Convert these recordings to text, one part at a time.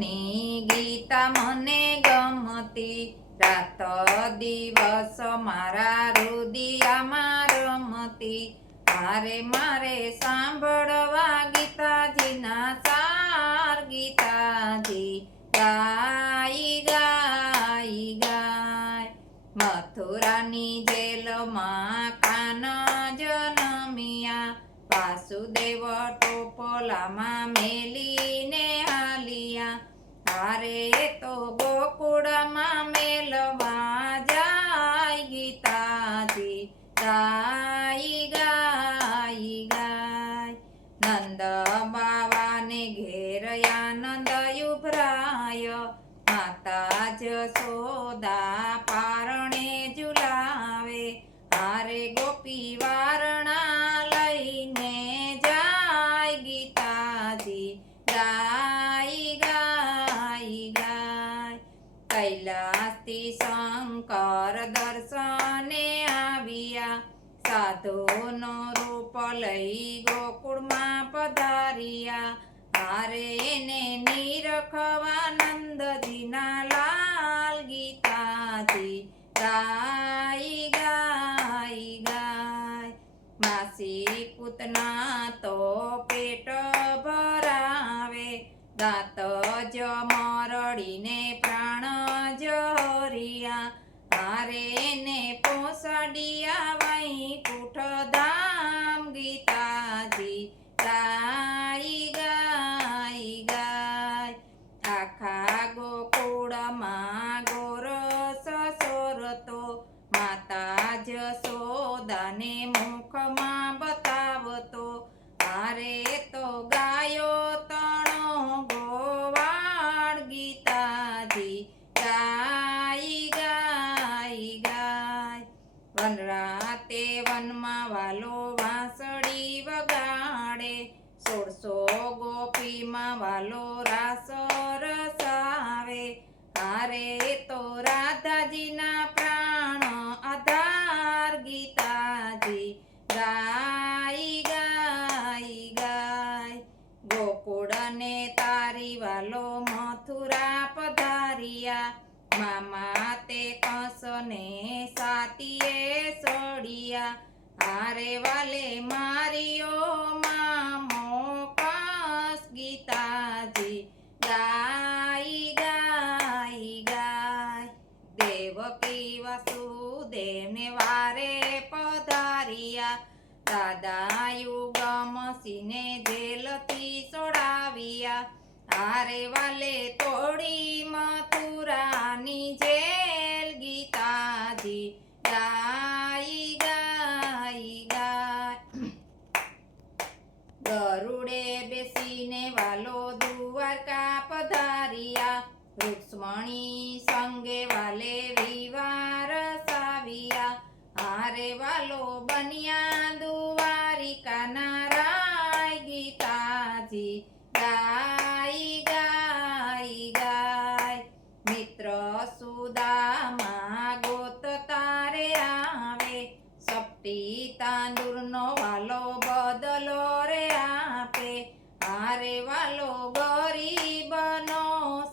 ની ગીતા મને ગમતી, રાત દિવસ મારા રુદિયામાં રમતી. મારે સાંભળવા ગીતાજીના સાર, ગીતાજી ગાઈ ગાઈ ગાય. મથુરાની જેલમાં કાન જનમિયા, વાસુદેવ ટોપલામાં મેલીને હાલિયા. હારે તો ગોકુળમાં મેલવા જાય, ગીતાજી ગાઈ ગાઈ ગાય. નંદ બાવાને ઘેર આનંદ ઉભરાય, માતા જશોદા પારણે ઝુલાવે. હારે ગોપી વારણા લઈને જાય, ગીતાજી ગાઈ ગાઈ ગાય. કૈલાસથી શંકર દર્શને આવ્યા, સાધુનો રૂપ લઈ ગોકુળમાં પધાર્યા. હારે એને નિરખવા નંદજીના લાલ, ગીતાજી ગાઈ ગાઈ ગાય. માસી પૂતના તો પેટ ભરાવે, દાંત જ મરડીને પ્રાણ જરિયા. હારે ને પોસડિયા વૈકુંઠ ધામ, ગીતાજી ગાઈ ગાઈ ગાય. આખા ગોકુળમાં ગોરસ સોરતો, માતા જશોદાને મુખમાં બતાવતો. હારે તો ગાયો તણો ગોવાળ, ગીતાજી ગાઈ ગાઈ ગાય. વનરાતે વનમાં વાલો વાંસળી વગાડે, 16 ગોપીમાં વાલો રાસ રસાવે. હારે તો રાધાજીના પ્રાણ આધાર, ગીતાજી ગાઈ ગાઈ ગાય. ગોકુળને તારી વાલો મથુરા પધાર્યા, મામા તે કંસને સાતીએ સળિયા. હારે વાલે મારિયો મામો કંસ, ગીતાજી ગાઈ ગાઈ ગાય. દેવકી વાસુદેવને વારે પધાર્યા, દાદા યુગમસીને જેલથી છોડાવ્યા. હારે વાલે તોડી મથુરાની જેલ, ગીતાજી ગાઈ ગાઈ ગાય. ગરુડે બેસીને વાલો દ્વારકા પધાર્યા, રૂક્ષ્મણી સંગે વાલે વિવાર સાવ્યા. હારે વાલો બન્યા દ્વારિકાના રાય, ગીતાજી ગાઈ ગાઈ ગાય. મિત્ર સુદામા ગોતતા રે આવે, સપટી તાંદુરનો વાલો બદલો રે આપે. હારે વાલો ગરીબનો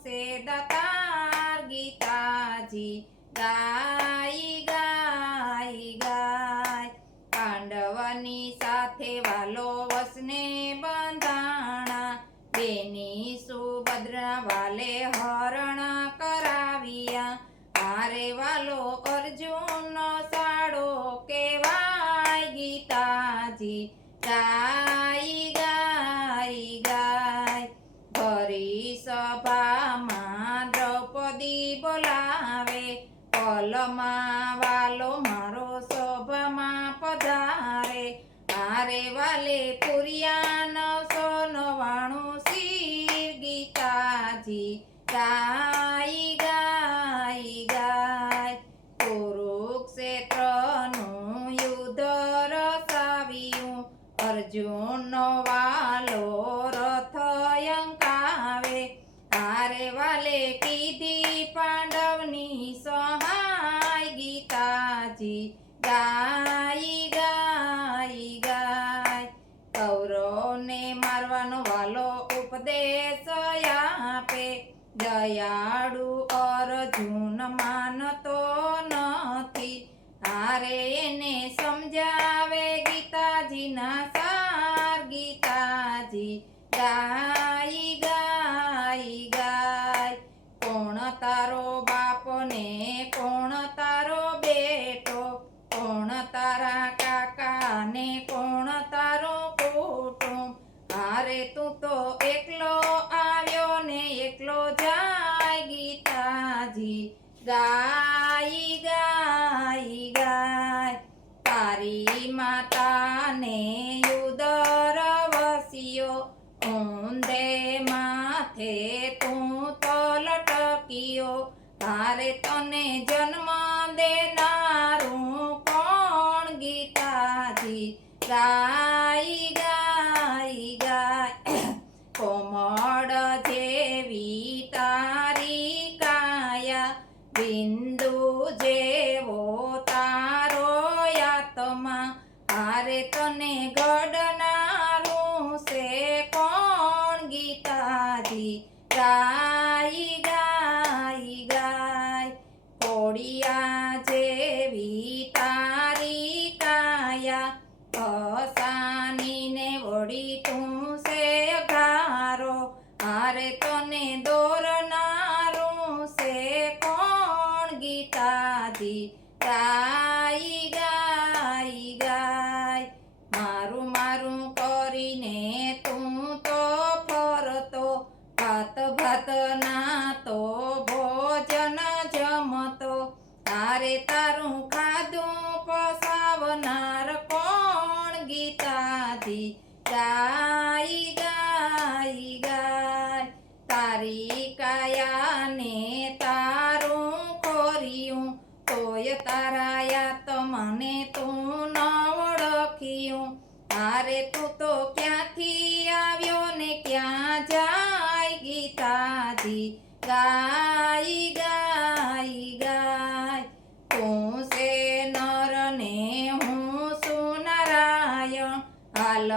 સે દાતાર, ગીતાજી ગાઈ ગાઈ ગાય. પાંડવની સાથે વાલો વસને બંધાણા, બેની સુભદ્રા વાલે હરણ કરાવ્યા. હારે વાલો અર્જુન સાડો કેવાય, ગીતાજી ગાઈ ગાઈ ગાય. ભરી સભામાં દ્રૌપદી બોલાવે, પલમાં વાલો મારો સભામાં પધારે. હારે વાલે પુરિયા 999 શિર, ગીતાજી ગાઈ ગાઈ ગાય. કુરુક્ષેત્રનું યુદ્ધ રસાવ્યું, અર્જુનનો વાલો રથ અંકાવે. હારે વાલે કીધી પાંડવની સહાય, ગીતાજી ગાઈ ગાઈ ગાય. કૌરવને મારવાનો વાલો ઉપદેશ આપે. દયાળુ અર્જુન માનતો નથી, હારે એને સમજાવે ગીતાજીના સાર. ગીતાજી ગાઈ ગાઈ ગાય, કોણ તારો બાપ ને કોણ તારો બેટો, કોણ તારા કાકા ને કોણ તારો કુટુંબ. હારે તું તો એકલો આવ્યો ને એકલો જાય. ગીતાજી ગાઈ ગાઈ ગાય, તારી માતાને ઉદર વસ્યો, ઊંધે માથે તું તો લટક્યો. તારે તને જન્મ દેનારું કોણ. ગીતાજી ગાઈ ગાઈ ગાય, કોમળ જેવી તારી કાયા, બિંદુ જેવો તારો આત્મા. હારે તને ઘડનારું છે કોણ. ગીતાજી ગાઈ ગાઈ ગાય, કોડિયા જેવી તારી કાયા, અસાનીને વળી તું છે ઘારો. હારે તને દોરનારું છે કોણ. ગીતાજી ગાઈ ગાઈ ગાય, મારું મારું કરીને તું તો ફરતો, ભાત ભાત નાતો ભોજન જમતો. તારે તારું ખાધું પસાવનાર કોણ. ગીતાજી ગાઈ ગાઈ ગાય, તારી કાયાને તારું ખોર્યું, તોય તારા આત્માને તું ન ઓળખ્યું. હારે તું તો ક્યાંથી આવ્યો ને ક્યાં જાય. ગીતાજી ગાઈ ગાઈ ગાય, તું છે નર ને હું છું નારાયણ. હાલ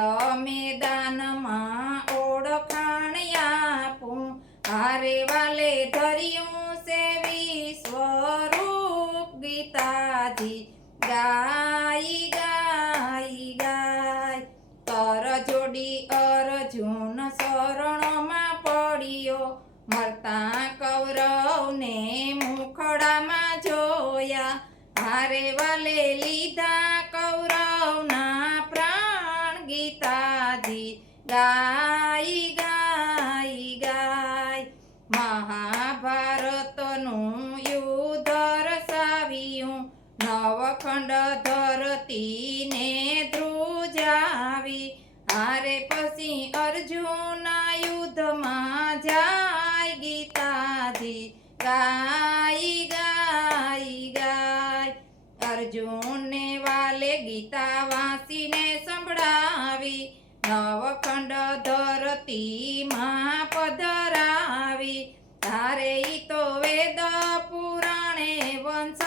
મેદાનમાં ઓળખાણ આપું, હારે વાલે ધર્યું છે વિશ્વરૂપ. ગીતાજી ગાઈ ગાઈ ગાય, કર જોડી અર્જુન શરણમાં પડ્યો, મરતા કૌરવને મુખડામાં જોયા. હારે વાલે લીધા કૌરવના પ્રાણ. ગીતાજી ગાઈ ગાઈ ગાય, મહાભારતનું યુદ્ધ રસાવ્યું, નવખંડ ધરતીને ધ્રુજાવી. હારે પછી અર્જુન યુદ્ધમાં જાય. ગીતાજી ગાઈ ગાઈ ગાય, અર્જુનને વાલે ગીતા વાંચીને સંભળાવી, નવખંડ ધરતીમાં પધરાવી. તારે ઈ તો વેદ પુરાણે વંશ